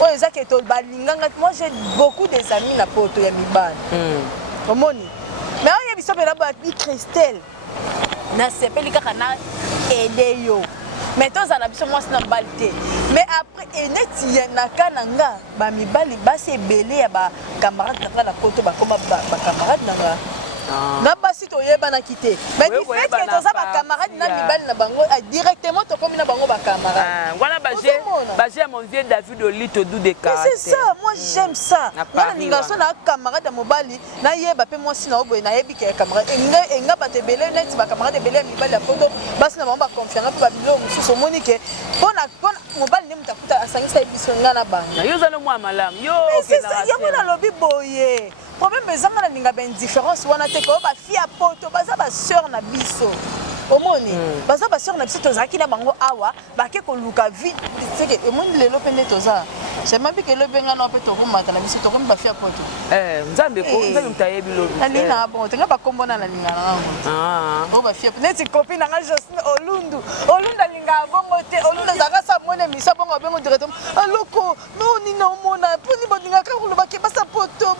oyo eza ke to balinganga moi j'ai beaucoup des amis na poto ya mibali omoni mais oyebi so mpena babi Christelle nasepeli kaka na ede yo mais tozala biso mwasi na mobali te mais après eneti na ka na nga bamibali basi ebele ya bacamarade na nga na poto bakoma bacamarade na nga na basi toyebanaki te mais du fait que toza bacamarade na mibali na bango directement tokomi na bango bacamarade voilà baje mon vieux David Olito d'où des caractères. C'est ça, moi j'aime ça. Moi ninga so na camarade mobali na yeba pe moi sina oboy na yebi ke camarade enga batebele net ba camarade belé mibali ya poto basi na bango ba confiance pe ba bilo mususu monique pona mobali ne mutakuta asangisa ebiso nga na banga. Yo zalo moi malam yo c'est ça yango na lobi boye. Problème ezanga na ninga ben différence wana te ko ba fille ya poto baza ba sœur na biso. Omoni baza ba sœur na biso tozaki na bango awa bake ko luka vite c'est que omoni lelo pende toza c'est même que le benga na pe to komata na biso to komi ba fille ya poto nzambe mutayebi lo ani na bon tenga ba kombona na ninga na ngo o ba fille neti copine na Jocelyne Olundu linga bongo te Olundu zaka sa mone misa bongo bengo directement aloko no ni na omona poni boninga ka ko ba ke basa poto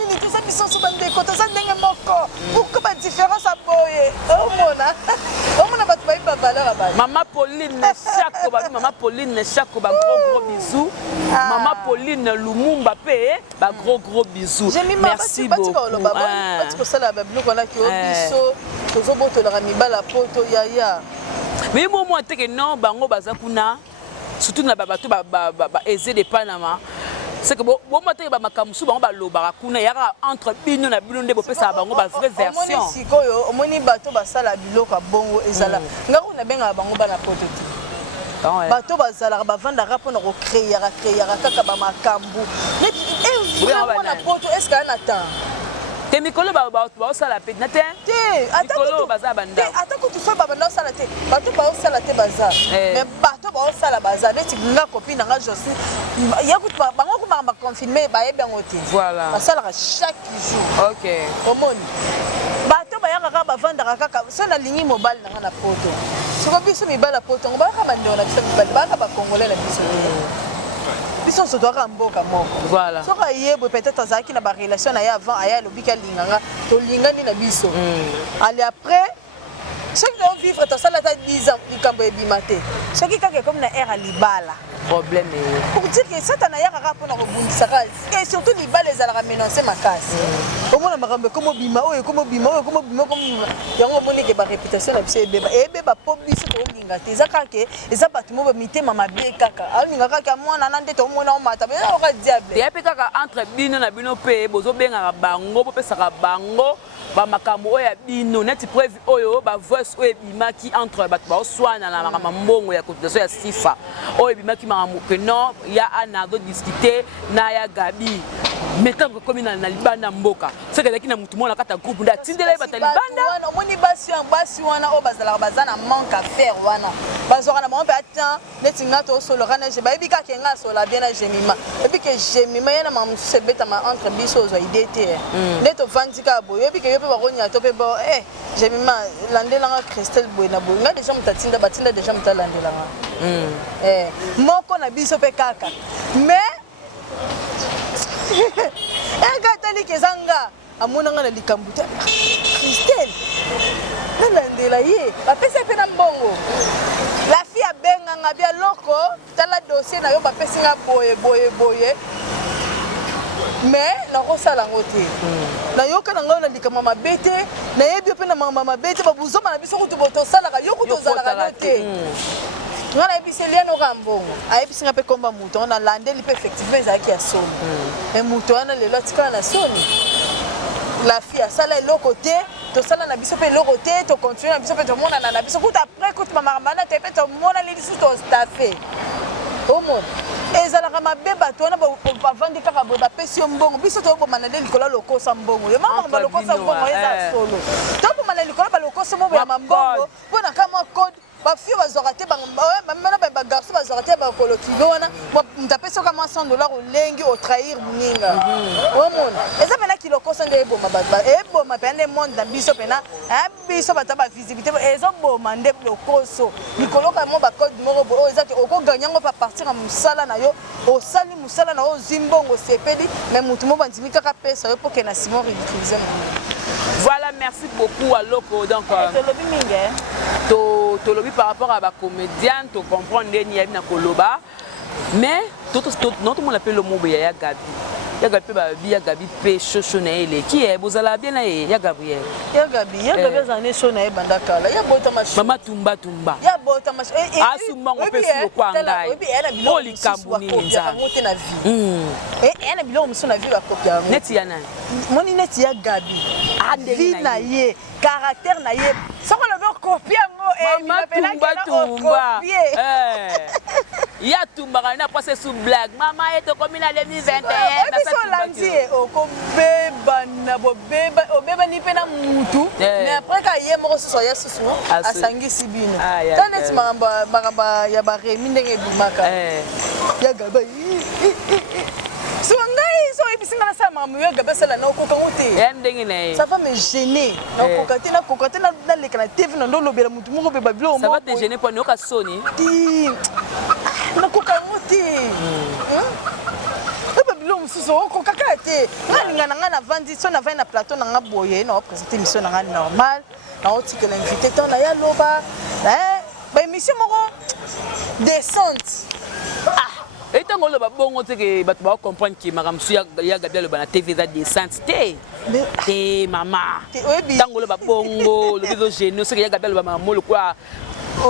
nini tout ça biso so bande ko to ça ndenge moko pourquoi ba différence a boye omona batu ba iba valeur ba Maman Pauline Chako ba gros bisous. Maman Pauline Lumumba pe ba gros bisous. Merci beaucoup. Parce que ça la Bible qu'on a qui obiso tozo boto la mibala poto yaya. Mais moi te que non bango baza kuna surtout na babato ba aisé de Panama. C'est que bon matin ba makamusu bango ba lobaka kuna yaka entre bino na bino nde bopesa bango ba vraie version. Omoni sikoyo omoni bato basala biloko bongo ezala ngako na benga bango bana poto te. Bato bazala bavandaka mpona kocréer kaka bamakambu vraiment na poto est-ce qu'un attend te mikolo baosala pe na te mikolo baza banda ata kutu so babanda osala te bato baosala te baza mais bato baosala baza neti nga copine nanga Josie yakutu bango komaka baconfirme bayebi yango te basalaka chaque jour omoni bato bayakaka bavandaka kaka so nalingi mobali nanga na poto soko biso mibali ya poto ngo bayaka bandeko na biso mibali bayaka bacongolais na biso biso so doit mboka moko voilà soka yebo peut-être azaki na ba relation na ya avant aya lobika linganga to lingani na biso allez après chaque on vivre to sala ta 10 ans likambo ebimate chaque kaka comme na era libala problème pour dire que ça na ya kaka pona kobundisa et surtout libala ezalaka menacer makasi au moins makambe comme bima comme yango moni ke ba réputation na biso ebeba po biso to linga te ezaka ke eza batimo ba mitema mabe kaka alinga kaka mwana na ndete omona o mata be o diable ya pe kaka entre bino na bino pe bozo benga bango bo pesaka bango ba makambo oya bino neti preuve oyo ba voice oyo bimaki entre bato ba oswana na makama mbongo ya cotisation ya sifa oyo bimaki makambo que non ya anado discuter na ya Gabi metant ko komi na libanda mboka c'est que na mutu mona kata groupe nda tindela ba libanda wana moni basi wana o bazala bazana manque à faire wana bazora na mombe attend neti ngato solo kana je ba ebika ke nga solo bien na Jemima et puis que Jemima yana mamu se beta ma entre biso zo idete neto vandika boyo et puis que yo pe ba konya to pe bo Jemima landela nga Christelle boy na boy nga déjà mutatinda batinda déjà mutalandela nga moko na biso pe kaka mais egatali kezanga amonanga na likambu te Christelle nalandela ye bapesa pe na mbongo la fille abenganga bia loko tala dossier na yo bapesi nga boye mais nakosala yango te nayoka na ngai na likambo mabe te nayebi mpe na mabe te babuzoma na biso kutu botosalaka yo kutu ozalaka no te nga nayebiseli ya noka mbongo ayebisinga mpe komba moto wana nalandeli mpe effectivement ezalaki ya soni me moto wana lelo atikala na soni la fille asala eloko te tosala na biso mpe eloko te tocontinue na biso mpe tomonana na biso kutu après kutu mamakambana te mpe tomonani lisu tostafe omona ezalaka mabe bato wana bavandi kaka boye bapesi yo mbongo biso tobomana nde likolo lokosa mbongo yo mama balokosa mbongo eza solo tobomana likolo balokosa mbongo ya mambongo mpona ka mwa code ba fille bazora te bangana ba garçon bazora te ba kolokilo wana mtape soka ma $100 olengi o trahir muninga omona eza pena kiloko sanga eboma ba eboma pena monde na biso pena biso bata ba visibilité eza boma nde lokoso likoloka mo ba code moko bo eza ke oko ganyango pa partir à musala na yo osali musala na yo zimbongo sepeli mais mutu mo bandimi kaka pesa yo pour que na Simon ridiculiser. Voilà, merci beaucoup à Loko. Donc, tu lobby par rapport à la comédienne, tu comprends qu'il y a une coloba. Mais, notre monde appelle le mot Yaya Gabi. Yaya Gabi pêche chonele. Qui est Bozala bien là? Yaya Gabriel. Yaya Gabi zane chonele bandakala. Yaya bota machine. Mama tumba. Yaya bota machine. Ah sumba on peut sur quoi ngai. Oh li kambuni nza. Elle a bilo muso na vie ba kopia. Neti yana. Moni neti ya Gabi. Vie na ye, caractère na ye. Soko le veut copier ngo Mama tumba. Ya tumba kana passer sous blague. Maman est comme in 2021 na sa tumba. Oko beba na beba obeba ni pena mutu. Mais après ka ye moko so ya susu asangi sibino. Tanet mamba ya ba remi ndenge bimaka. Ya Gaba. So ngai so ibisinga na sa mamu ya Gaba sala na okoka ngote. Ça va me gêner. Na kokate na leka na TV na ndolobela mutu moko beba bilo. Ça va te gêner pour nyoka soni. Na koka ngote. Bilo mususu okokaka te. Ngalinga na na vandi so na vai na plateau na nga boye na présenter émission na nga normal. Na otike l'invité ton na ya loba. Ba émission moko décente. Et tant que le bon que tu vas comprendre que madame Suya Gabriel le TV va descendre t'es maman tant que le bongo le vidéo génial c'est que Gabriel le maman le quoi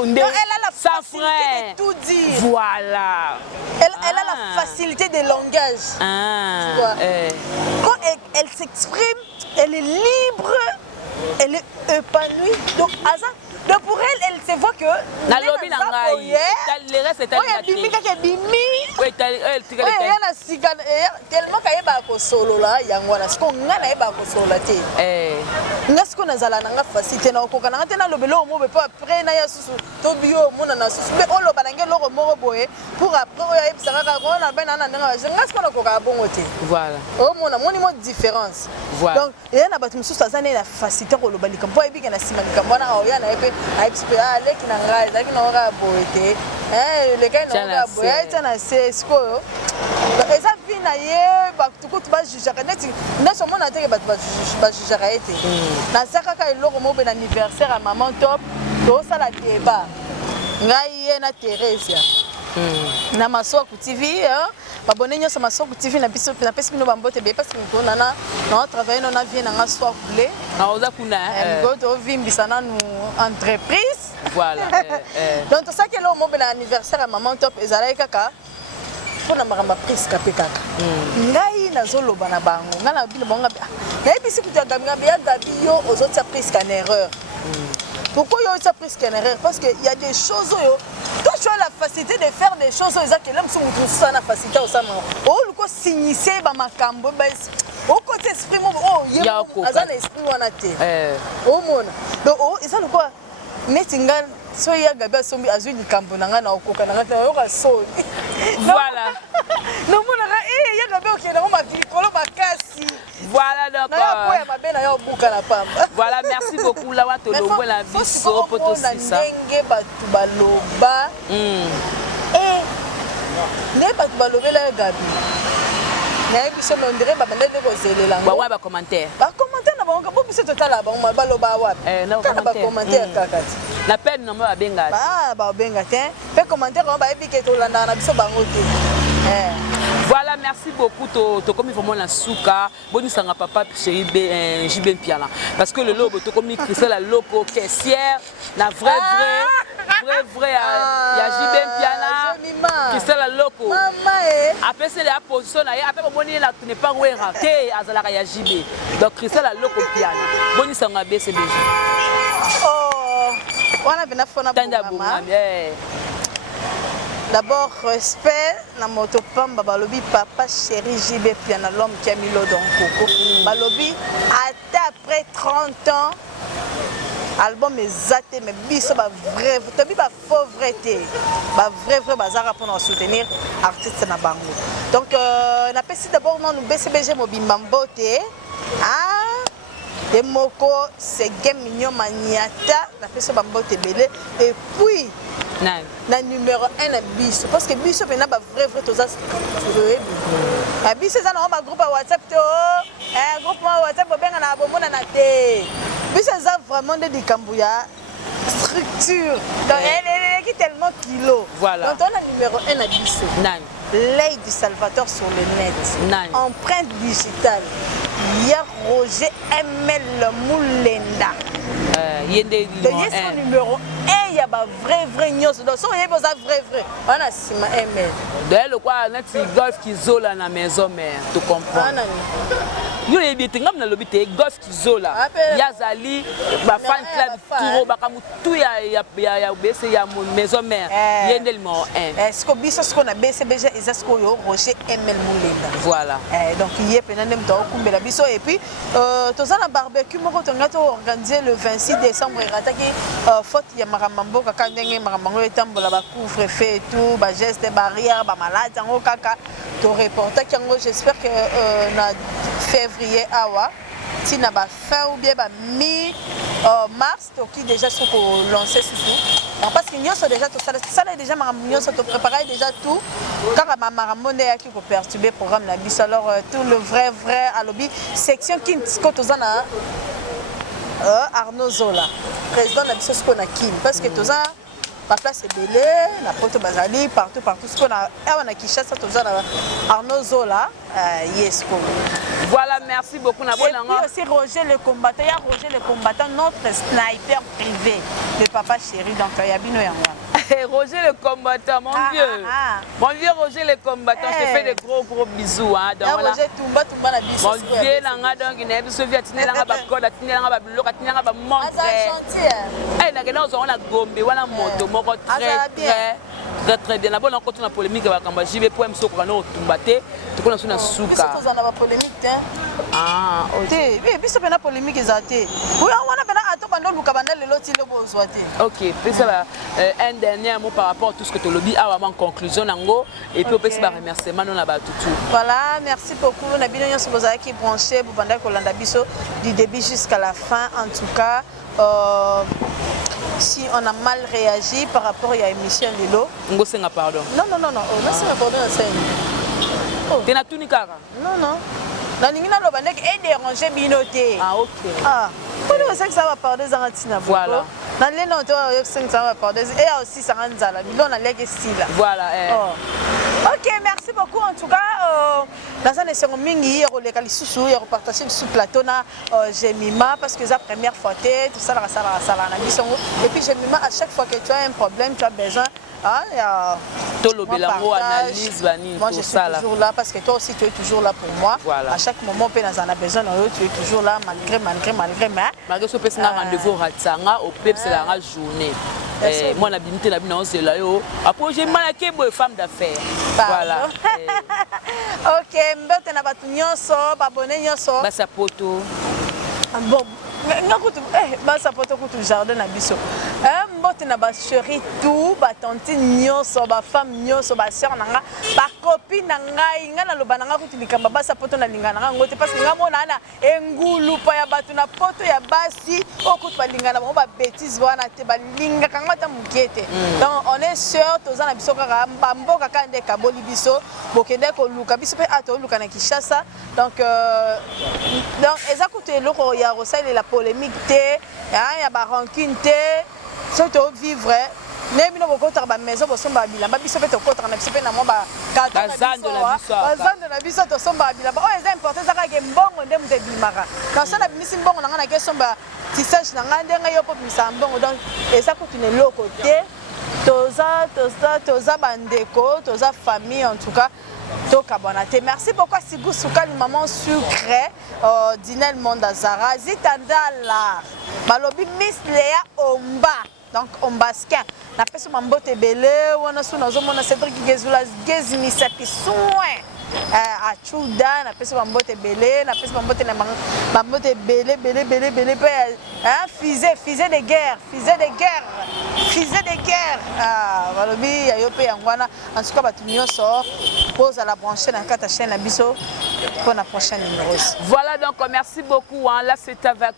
elle a la facilité de tout dire. Voilà. Elle a la facilité de langage. Tu vois? Quand elle s'exprime, elle est libre, elle est épanouie. Donc pour elle, elle se voit que na lobby na ngai le reste est tellement kayeba ko solo la yangwana siko ngana yeba ko solo la te ngasko nazala nanga facilité na okoka na tena lobelo mo be pas après na ya susu to bio mona na susu be olo banange loko moko boye pour après oya ebisaka ka kona bena na ndanga ngasko na koka bongo te. Voilà. Oh mona moni mo différence. Voilà. Donc il y a na batu mususu azana na facilité ko lobalika mpo ebika na sima likambona oya na ebe aipspa leki na ngai zaki na ora boete le kai na ora boete na sesko eza vina ye bakutukutu ba jujaka neti neso mona teke batu ba jujaka ete na saka ka eloko mo be na anniversaire à maman top to sala débat ngai ye na Teresia na Masoko TV babone nyoso Masoko TV na biso na pesi bino bambote be parce que nous na travailler na vie na ngaso akule na oza kuna ngoto vimbisa na nous entreprise. Voilà. Donc ça que là au moment de l'anniversaire à maman top ezala kaka pour na maramba prise kapé kaka ngai nazoloba na bango ngana bino bonga na ebisi kutu ya Gabi yo ozotia prise qu'en erreur. Pourquoi il y a prise qu'en erreur? Parce qu'il y a des choses toi tu as la facilité de faire des choses que l'homme se montre ça la facilité au sama oh le quoi s'initier ba makambo ba au côté esprit mo oh ya azana esprit wana te oh mona donc oh ça le quoi netinga so ya Gabi sombi azui likambo nanga na okoka nanga ta yo ka so voilà non mona ya Gabi okenda ko makikolo bakasi. Voilà donc. Voilà, merci beaucoup là wa to longwe la biso poto sisa. Ndenge batu baloba. Ne batu baloba la Gabi. Na biso ndire ba bande de kozelela ngo. Ba wa commentaire. Ba commentaire na bango bo biso totala ba baloba wa. Na commentaire kakati. Na peine no ba benga. Ba benga te. Pe commentaire ba ebike to landa na biso bango te. Voilà, merci beaucoup. Tu comme vraiment la souka. Boni sanga papa chéri JB Piala. Parce que le logo tu comme Christelle la loco caissière, la vraie il y a JB Piala. Christelle la loco. Après c'est la position là, après boni là tu n'es pas ouais raté azala ya JB. Donc Christelle la loco Piala. Boni sanga BCBG. Oh, on a bien fait na d'abord, respect, na motopamba balobi papa chéri JB Piana l'homme qui a mis l'eau dans le coco. Balobi, après 30 ans, album exacté mais biso ba vrai tobi ba faux vrai té ba vrai bazara pour nous soutenir artiste na bango donc na pesi d'abord non BCBG mobimba mbote et moko c'est game mignon maniata na pesi ba mbote belé et puis na numéro 1 na biso parce que biso pena ba vrai toza structuré biso za na ba groupe WhatsApp to groupe WhatsApp benga na bomona na té biso za vraiment de kambuya structure donc elle est tellement kilo voilà donc on a numéro 1 na biso l'œil du Salvatore sur le net empreinte digitale hier Roger ML Moulenda yende numéro 1 il y a ba vrai nyos donc so yebo za vrai on a sima ML d'ailleurs quoi nati golf kizola na maison mère tu comprends yo yebite ngam na lobite golf kizola yazali ba fan club turo bakamutu ya BC ya maison mère yende numéro 1 est-ce que biso ce qu'on a BCBG est-ce que yo Roger ML Moulenda voilà donc yé penane mto kumbela biso et puis tozana barbecue moko tongato organiser le 26 décembre rataki faute ya makambo kaka ndenge makambo etambola ba couvre-feu et tout ba geste barrière ba malade ngo kaka to reporter kango j'espère que na février awa tina ba fin ou bien ba mi mars to qui déjà ce qu'on lancer sous parce que nous sommes déjà tout ça là déjà nous sommes préparé déjà tout car ma maramone a qui peut perturber programme la bis alors tout le vrai à lobby section qui côté zana Arnaud Zola président de la bis ce qu'on a Kim parce que tout ça ma place est belé la Porto Bazali partout ce qu'on a on a Kinshasa tout ça Arnaud Zola yes ko voilà merci beaucoup na et puis aussi Roger le combattant il y a Roger le combattant notre sniper privé le papa chéri donc il y a bino yango Roger le combattant mon vieux Roger le combattant je te fais des gros bisous hein donc voilà Roger tumba na biso mon vieux nanga donc na biso via tinelanga ba koda tinelanga ba biloko tinelanga ba montre na kena ozonga na Gombe wana moto moko très bien na bona ko tuna polémique ba kamba jibe poem soko kana otumbate tukona suna suka biso tozana ba polémique te ok biso pena polémique ezate wana pena ato bando luka banda lelo ti lobo ozwate ok pesa un dernier mot par rapport à tout ce que tu lobby en conclusion nango et puis on ba remerciement non na ba tutu voilà merci beaucoup na bino nyonso bozala ki branché bu banda ko landa biso du début jusqu'à la fin en tout cas si on a mal réagi par rapport à l'émission Lilo. On va pardon. Non. On va pardon à ça. Tu n'as tout ni cara. Non. La ligne na lobanek est dérangé binoté. Ah ok. Pour ça que ça va pardon Zantina. Voilà. Dans les notes ça va pardon et aussi ça rend zala. On a les style. Voilà. Ok, merci beaucoup en tout cas. Dans un essai mingi roleka lisusu ya repartager sur plateau na Jemima parce que c'est la première fois tout ça na biso et puis Jemima à chaque fois que tu as un problème tu as besoin analyse moi je suis toujours là parce que toi aussi tu es toujours là pour moi voilà. À chaque moment on a besoin tu es toujours là malgré ce petit rendez-vous ratsanga au pep c'est la journée moi la binité la binance là yo après j'ai marqué une femme d'affaires voilà ok mbote na batu nyonso babone nyonso basa poto bon ngakutu basa poto kutu jardin na biso mbote na ba chérie tout ba tante nyonso ba femme nyonso ba sœur nanga ba copine nanga ngana loba nanga kutu likamba basa poto na lingana nanga ngote parce que ngamona na engulu pa ya batu na poto ya basi okutu ba lingana ba bêtise wana te ba linga kanga ta mukete donc on est sûr toza na biso kaka mboka kande kaboli biso bokende ko luka biso pe ato luka na Kinshasa donc ezakutu eloko ya rosale la polémique te ya ba rancune te surtout vivre nebino bokota ba maison bosomba bilamba biso pe tokota na biso pe na mo ba bazando na biso to somba bilamba o eza important zaka ke mbongo nde mute bimaka na sala bimisi mbongo na ngana ke somba tissage na ngande nga yo po bimisa mbongo donc eza kutune loko te toza bandeko toza famille en tout cas Tokabonaté. Merci beaucoup à Sigou Soukali, maman sucré, Dinel Mondazara, Zitandala, Malobi Miss Léa Omba, donc Ombaskin. Na peso mambote belé, wana sou nazo mona Cédric Gezula Gezimi Sapi soin. achuda na pesa bambote belé na pesa bambote na bambote belé fusée de guerre balobi ayo pe yangwana en tout cas batu nyonso pose à la brancher na kata chaîne na biso pour la prochaine numéro. Voilà, donc merci beaucoup. Hein. Là, c'est avec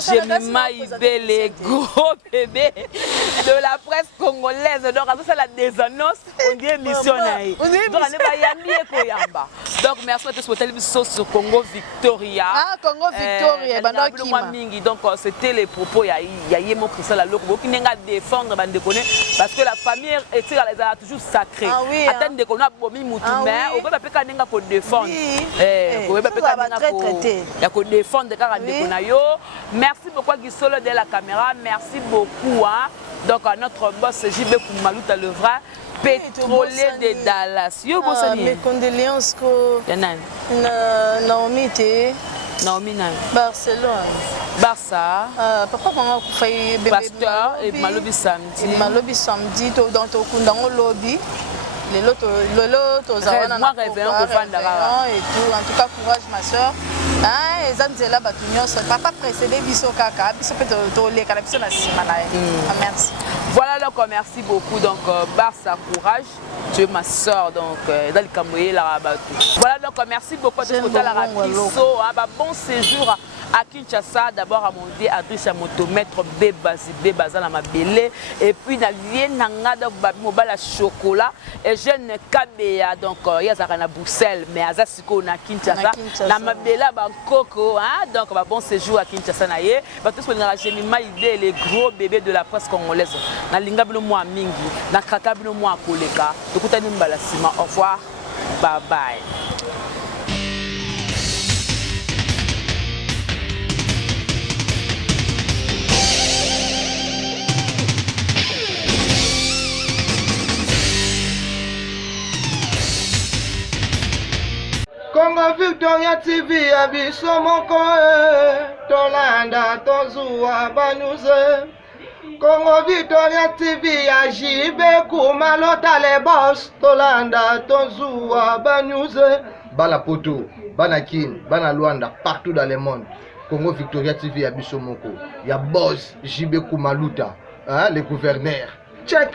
Jemima Ibele, gros bébé de la presse congolaise. Donc, ça, la désannonce, on dit émission. Donc, merci à tous pour télévision sur Congo Victoria. Ah, Congo Victoria. Donc, c'était les propos. Il y a Yemo Christelle Aloko qui n'a défendre parce que la famille est toujours sacrée. Ah oui. Attendez qu'on a bomi moutoumé. On peut pas défendre. Merci beaucoup Gisolo de la caméra, merci beaucoup hein. Donc à notre boss JB Koumalouta Levra, pétrolier de Dallas. Yo bossani. Mes condoléances ko Naomi te Naomi na Barcelone. Barça. Papa mama ku fay bébé pasteur et Malobi samedi. Malobi samedi to dans to kundango lobby. Les lots, moi réveillon pour faire et tout. En tout cas, courage ma soeur. Et Zanzela Batunios, papa précédé Biso Kaka, Biso Peto, les Calabison à Simanae. Merci. Voilà donc merci beaucoup. Donc Barça, courage. Tu es ma soeur, donc dans le Cameroun, la Rabatou. Voilà donc merci beaucoup à tous pour la Rabiso. Bon séjour à Kinshasa, d'abord à mon dieu, Adrissa Motomètre, Bébaza la Mabélé, et puis na Nangada Mobile chocolat, et jeune Kabea, donc il y a Zarana Bruxelles, mais à Zasiko na Kinshasa, na Mabéla Bangkoko, donc bon séjour à Kinshasa, naye, tous pour la Jemima Ibele, les gros bébés de la presse congolaise, na Lingabino Moa Mingi, na Kakabino Moa Koleka, donc tout au revoir, bye bye. Congo Victoria TV abiso moko tolanda tozua banuze. Congo Victoria TV ya JB Koumalouta le boss tolanda tozua banuze. Bala poto, bana kin, bana Luanda partout dans le monde. Congo Victoria TV abiso moko. Ya boss JB Koumalouta, hein, le gouverneur. Check.